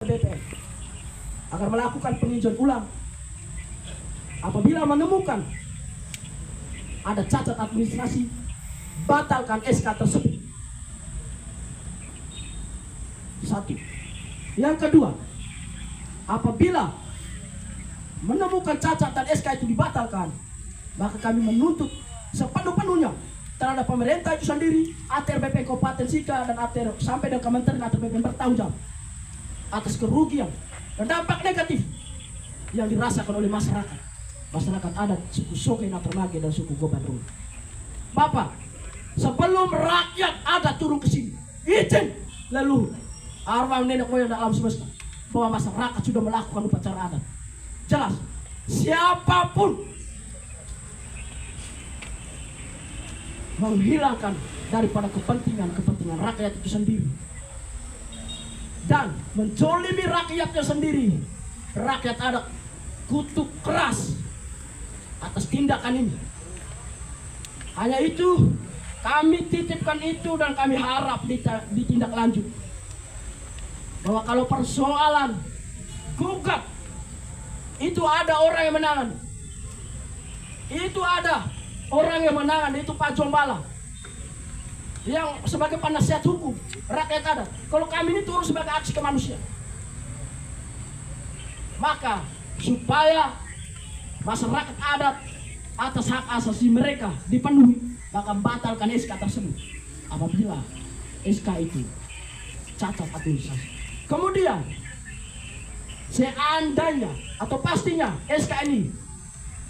BPN agar melakukan peninjauan ulang apabila menemukan ada cacat administrasi, batalkan SK tersebut. Satu. Yang kedua, apabila menemukan cacat dan SK itu dibatalkan, maka kami menuntut sepenuh-penuhnya terhadap pemerintah itu sendiri, ATR BPN Kabupaten Sika dan ATR sampai dan Kementerian ATR BPN bertanggung jawab atas kerugian dan dampak negatif yang dirasakan oleh masyarakat adat suku Soke Natermage dan suku Goban Rung. Bapak, sebelum rakyat adat turun ke sini, izin leluhur arwah nenek moyang dan alam semesta bahwa masyarakat sudah melakukan upacara adat. Jelas, siapapun menghilangkan daripada kepentingan rakyat itu sendiri dan menzolimi rakyatnya sendiri, rakyat adat kutuk keras atas tindakan ini. Hanya itu, kami titipkan itu dan kami harap ditindak lanjut. Bahwa kalau persoalan gugat itu ada orang yang menangani. Itu ada orang yang menangani, itu Pak Jombala yang sebagai penasihat hukum rakyat adat. Kalau kami ini turun sebagai aksi kemanusiaan, maka supaya masyarakat adat atas hak asasi mereka dipenuhi, maka batalkan SK tersebut apabila SK itu cacat administrasi. Kemudian seandainya atau pastinya SK ini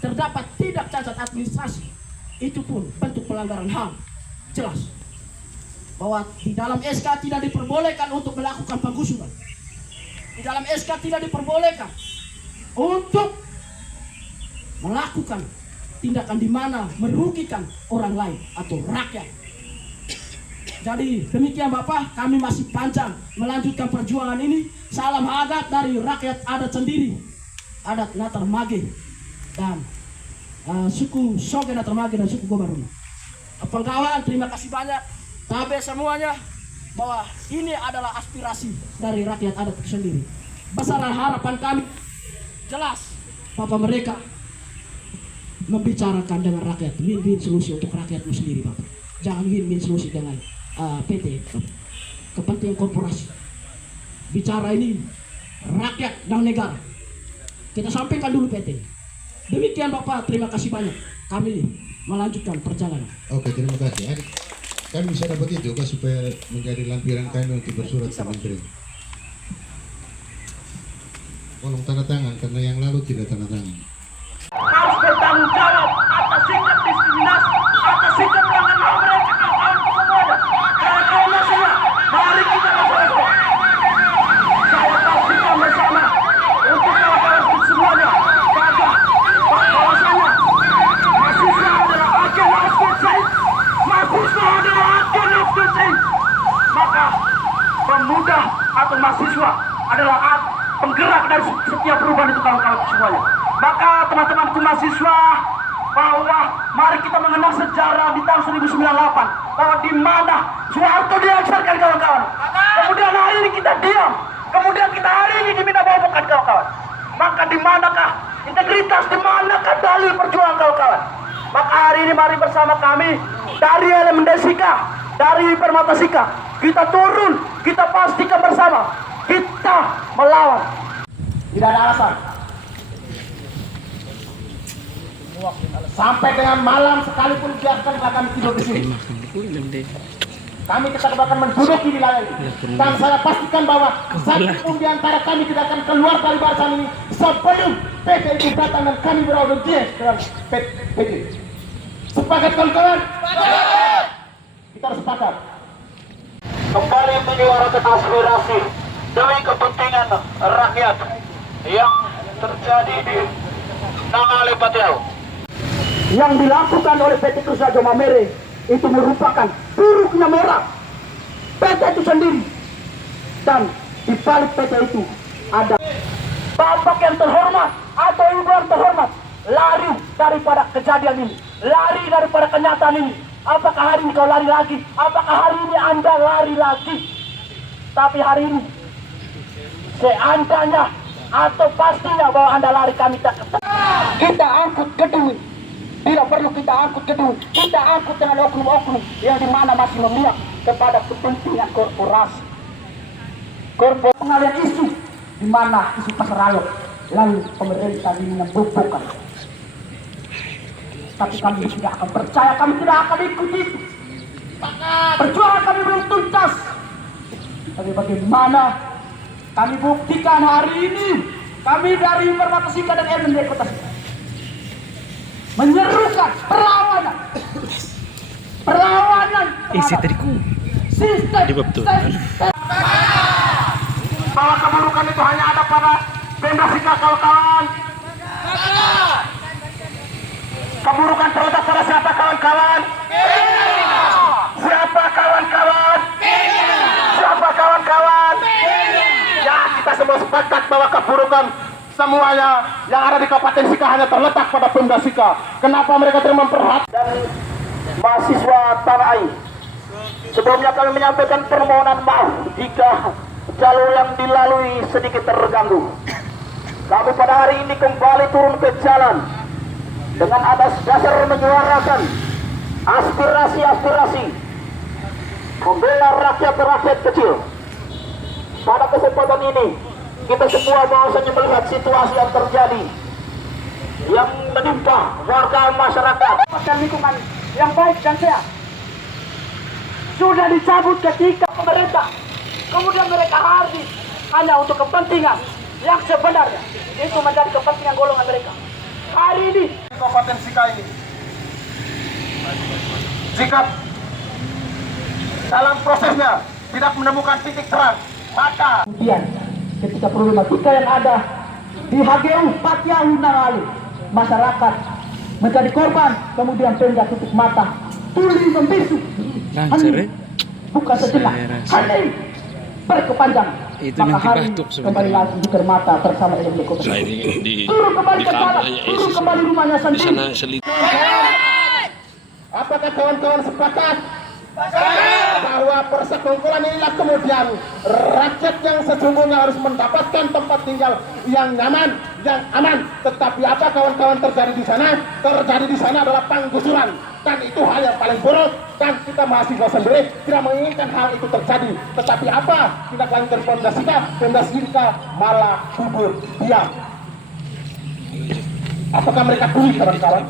terdapat tidak cacat administrasi, itu pun bentuk pelanggaran HAM. Jelas bahwa di dalam SK tidak diperbolehkan untuk melakukan penggusuran. Di dalam SK tidak diperbolehkan untuk melakukan tindakan di mana merugikan orang lain atau rakyat. Jadi demikian Bapak, kami masih panjang melanjutkan perjuangan ini. Salam hangat dari rakyat adat sendiri, adat Natermage dan suku Soge Natermage dan suku Goban Rung. Pengkawan, terima kasih banyak. Tabe semuanya bahwa ini adalah aspirasi dari rakyat adat itu sendiri. Besar harapan kami, jelas Bapak mereka membicarakan dengan rakyat, win-win solusi untuk rakyatmu sendiri Bapak. Jangan win-win solusi dengan PT, kepentingan korporasi. Bicara ini rakyat dan negara. Kita sampaikan dulu PT. Demikian Bapak, terima kasih banyak. Kami melanjutkan perjalanan. Oke, terima kasih. Kami bisa dapat itu kan supaya menjadi lampiran kami untuk bersurat ke menteri. Tolong tanda tangan karena yang lalu tidak tanda tangan. Harus bertanggung jawab atas sikap diskriminasi, atas sikap pelanggaran HAM mereka, kawan-kawan semuanya. Karena semua, mari kita bersama. Saya pastikan bersama untuk kawan-kawan semuanya bahwasanya mahasiswa adalah agen aspirasi, mahasiswa adalah agen aspirasi. Maka pemuda atau mahasiswa adalah penggerak dari setiap perubahan itu kawan-kawan semuanya. Maka teman-temanku mahasiswa, bahwa mari kita mengenang sejarah di tahun 1998 bahwa di mana Soeharto dilaksanakan kawan-kawan. Kemudian hari ini kita diam, kemudian kita hari ini diminta bawakan kawan-kawan. Maka di manakah integritas, di manakah dalil perjuangan kawan-kawan? Maka hari ini mari bersama kami dari elemen Sika, dari Permata Sika, kita turun, kita pastikan bersama, kita melawan. Tidak ada alasan. Sampai dengan malam sekalipun biarkan kami tidur di sini. Kami tetap akan menduduki wilayah ini. Dan saya pastikan bahwa satupun di antara kami tidak akan keluar dari barisan ini sebelum PT itu datang dan kami beraudiensi dengan PT. Sepakat kawan-kawan? Kita harus sepakat. Kembali menyuarakan aspirasi demi kepentingan rakyat yang terjadi di Nangale Patiau. Yang dilakukan oleh PT Krusa Jomamere itu merupakan buruknya moral PT itu sendiri, dan di balik PT itu ada bapak yang terhormat atau ibu yang terhormat lari daripada kejadian ini, lari daripada kenyataan ini. Apakah hari ini kau lari lagi? Apakah hari ini Anda lari lagi? Tapi hari ini Seandainya atau pastinya bahwa Anda lari, kami tak kita angkut gedung. Bila perlu kita angkut gedung, kita angkut dengan oknum-oknum yang dimana masih memihak kepada kepentingan korporasi. Pengalian isu di mana isu pasar rakyat, lalu pemerintah ini membubukkan. Tapi kami tidak akan percaya, kami tidak akan ikuti. Perjuangan kami belum tuntas. Tapi bagaimana kami buktikan hari ini, kami dari Permatasika dan MND Kota Sika menyerukan perlawanan Isi tadiku sistem di betul. bahwa keburukan itu hanya ada pada Pemda Sika, kawan-kawan. Keburukan terletak pada siapa, kawan-kawan? Siapa, kawan-kawan? Siapa, kawan-kawan? Ya, kita semua sepakat bahwa keburukan semuanya yang ada di Kabupaten Sika hanya terletak pada Pemda Sika. Kenapa mereka tidak memperhatikan? Dan mahasiswa Tanah Air, sebelumnya kami menyampaikan permohonan maaf jika jalur yang dilalui sedikit terganggu. Kami pada hari ini kembali turun ke jalan dengan atas dasar menyuarakan aspirasi-aspirasi membela rakyat kecil. Pada kesempatan ini kita semua bahwasanya melihat situasi yang terjadi yang menimpa warga masyarakat dan lingkungan yang baik dan sehat sudah dicabut ketika pemerintah kemudian mereka hadir hanya untuk kepentingan yang sebenarnya itu menjadi kepentingan golongan mereka. Hari ini Kabupaten Sika ini jika dalam prosesnya tidak menemukan titik terang, maka kemudian ketika problematika yang ada di HGU 4 tahun yang lalu masyarakat menjadi korban, kemudian Pemda tutup mata, tuli membisu, bukan sejenak, hening berkepanjang. Itu maka nanti hari batuk kembali lagi buker mata bersama MND Kota Sika. Turun kembali ke jalan, turun kembali rumahnya sendiri. Apakah kawan-kawan sepakat bahwa persekongkolan inilah kemudian rakyat yang sesungguhnya harus mendapatkan tempat tinggal yang nyaman, yang aman? Tetapi apa kawan-kawan terjadi di sana? Terjadi di sana adalah penggusuran, dan itu hal yang paling buruk. Dan kita mahasiswa sendiri tidak menginginkan hal itu terjadi. Tetapi apa tindak lanjut dari Pemda Sika malah duduk diam. Apakah mereka tuli, kawan-kawan?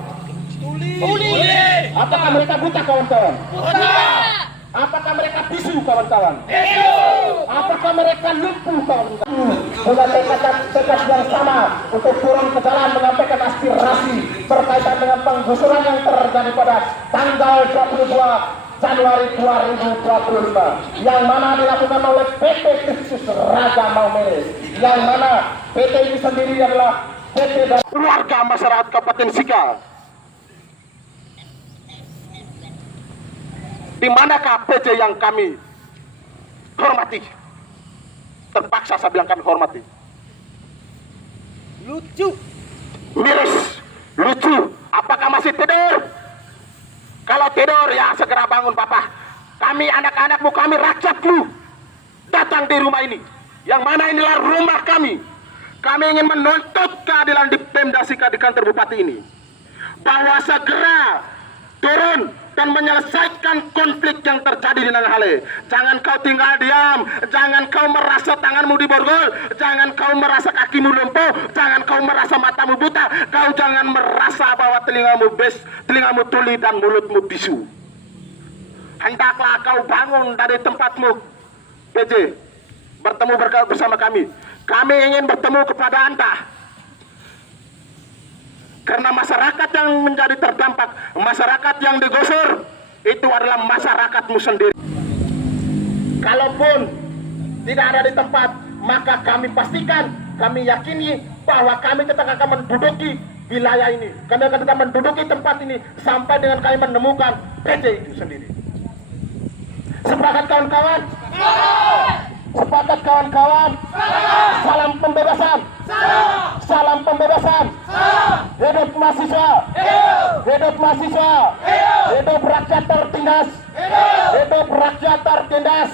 Apakah mereka buta, kawan-kawan? Apakah mereka bisu, kawan-kawan? Apakah mereka lumpuh, kawan-kawan? Dengan tekad yang sama untuk turun ke jalan menyampaikan aspirasi berkaitan dengan penggusuran yang terjadi pada tanggal 22 Januari 2025 yang mana dilakukan oleh PT Khusus Raja Maumere, yang mana PT ini sendiri adalah PT dari keluarga masyarakat Kabupaten Sika. Di manakah PJ yang kami hormati? Terpaksa saya bilang kami hormati. Lucu, miris, lucu. Apakah masih tidur? Kalau tidur ya segera bangun, Papa. Kami anak-anakmu, kami rakyatmu datang di rumah ini, yang mana inilah rumah kami. Kami ingin menuntut keadilan di Pemda Sika, di kantor bupati ini, bahwa segera turun dan menyelesaikan konflik yang terjadi di Nanggahale. Jangan kau tinggal diam, jangan kau merasa tanganmu diborgol, jangan kau merasa kakimu lumpuh, jangan kau merasa matamu buta, kau jangan merasa bahwa telingamu tuli dan mulutmu bisu. Hendaklah kau bangun dari tempatmu, PJ, bertemu bersama kami. Kami ingin bertemu kepada Anda. Karena masyarakat yang menjadi terdampak, masyarakat yang digusur, itu adalah masyarakatmu sendiri. Kalaupun tidak ada di tempat, maka kami pastikan, kami yakini bahwa kami tetap akan menduduki wilayah ini. Karena kita menduduki tempat ini sampai dengan kami menemukan PJ itu sendiri. Sepakat, kawan-kawan? Sepakat, kawan-kawan? Salam pembebasan. Salam pembebasan. Hidup mahasiswa. Hidup mahasiswa. Hidup rakyat tertindas. Hidup rakyat tertindas.